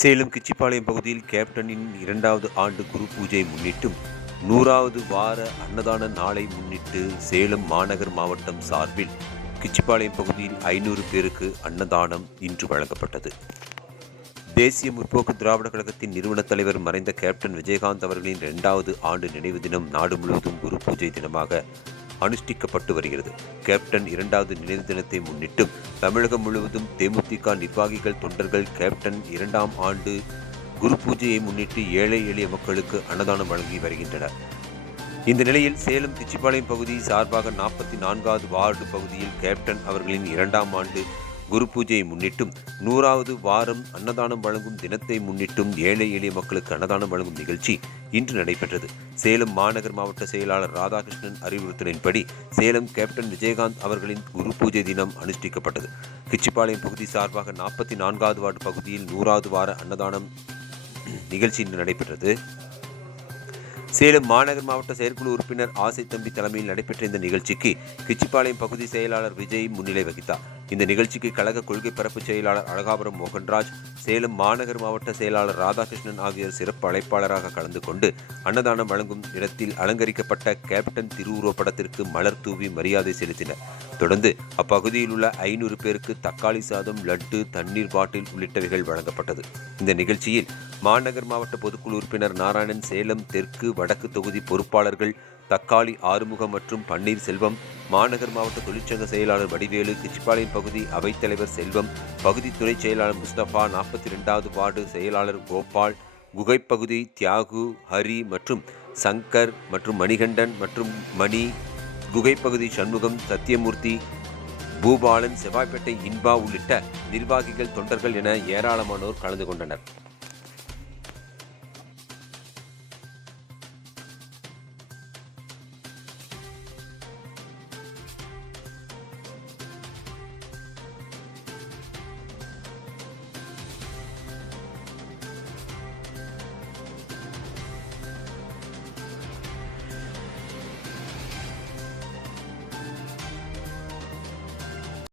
சேலம் கிச்சிப்பாளையம் பகுதியில் கேப்டனின் இரண்டாவது ஆண்டு குரு பூஜை முன்னிட்டும் நூறாவது வார அன்னதான நாளை முன்னிட்டு சேலம் மாநகர் மாவட்டம் சார்பில் கிச்சிப்பாளையம் பகுதியில் ஐநூறு பேருக்கு அன்னதானம் இன்று வழங்கப்பட்டது. தேசிய முற்போக்கு திராவிட கழகத்தின் நிறுவனத் தலைவர் மறைந்த கேப்டன் விஜயகாந்த் அவர்களின் இரண்டாவது ஆண்டு நினைவு தினம் நாடு முழுவதும் குரு பூஜை தினமாக அனுஷ்டிக்கப்பட்டு வருகிறது. கேப்டன் இரண்டாவது நினைவு தினத்தை முன்னிட்டும் தமிழகம் முழுவதும் தேமுதிக நிர்வாகிகள் தொண்டர்கள் கேப்டன் இரண்டாம் ஆண்டு குரு பூஜையை முன்னிட்டு ஏழை எளிய மக்களுக்கு அன்னதானம் வழங்கி வருகின்றனர். இந்த நிலையில் சேலம் திச்சிப்பாளையம் பகுதி சார்பாக நாற்பத்தி நான்காவது வார்டு பகுதியில் கேப்டன் அவர்களின் இரண்டாம் ஆண்டு குரு பூஜையை முன்னிட்டும் நூறாவது வாரம் அன்னதானம் வழங்கும் தினத்தை முன்னிட்டும் ஏழை எளிய மக்களுக்கு அன்னதானம் வழங்கும் நிகழ்ச்சி இன்று நடைபெற்றது. சேலம் மாநகர் மாவட்ட செயலாளர் ராதாகிருஷ்ணன் அறிவுறுத்தலின்படி சேலம் கேப்டன் விஜயகாந்த் அவர்களின் குரு பூஜை தினம் அனுஷ்டிக்கப்பட்டது. கிச்சிப்பாளையம் பகுதி சார்பாக நாற்பத்தி நான்காவது வார்டு பகுதியில் நூறாவது வார அன்னதானம் நிகழ்ச்சி இன்று நடைபெற்றது. சேலம் மாநகர் மாவட்ட செயற்குழு உறுப்பினர் ஆசை தம்பி தலைமையில் நடைபெற்ற இந்த நிகழ்ச்சிக்கு கிச்சிப்பாளையம் பகுதி செயலாளர் விஜய் முன்னிலை வகித்தார். இந்த நிகழ்ச்சிக்கு கழக கொள்கை பரப்பு செயலாளர் அழகாபுரம் மோகன்ராஜ் சேலம் மாநகர் மாவட்ட செயலாளர் ராதாகிருஷ்ணன் ஆகியோர் சிறப்பு அழைப்பாளராக கலந்து கொண்டு அன்னதானம் வழங்கும் இடத்தில் அலங்கரிக்கப்பட்ட கேப்டன் திருவுருவ படத்திற்கு மலர் தூவி மரியாதை செலுத்தினர். தொடர்ந்து அப்பகுதியில் உள்ள ஐநூறு பேருக்கு தக்காளி சாதம் லட்டு தண்ணீர் பாட்டில் உள்ளிட்டவைகள் வழங்கப்பட்டது. இந்த நிகழ்ச்சியில் மாநகர் மாவட்ட பொதுக்குழு உறுப்பினர் நாராயணன் சேலம் தெற்கு வடக்கு தொகுதி பொறுப்பாளர்கள் தக்காளி ஆறுமுகம் மற்றும் பன்னீர் செல்வம் மாநகர் மாவட்ட தொழிற்சங்க செயலாளர் வடிவேலு கிச்சிப்பாளையம் பகுதி அவைத்தலைவர் செல்வம் பகுதி துணை செயலாளர் முஸ்தபா நாற்பத்தி ரெண்டாவது வார்டு செயலாளர் கோபால் குகைப்பகுதி தியாகு ஹரி மற்றும் சங்கர் மற்றும் மணிகண்டன் மற்றும் மணி குகைப்பகுதி சண்முகம் சத்தியமூர்த்தி பூபாலன் செவ்வாய்ப்பேட்டை இன்பா உள்ளிட்ட நிர்வாகிகள் தொண்டர்கள் என ஏராளமானோர் கலந்து கொண்டனர்.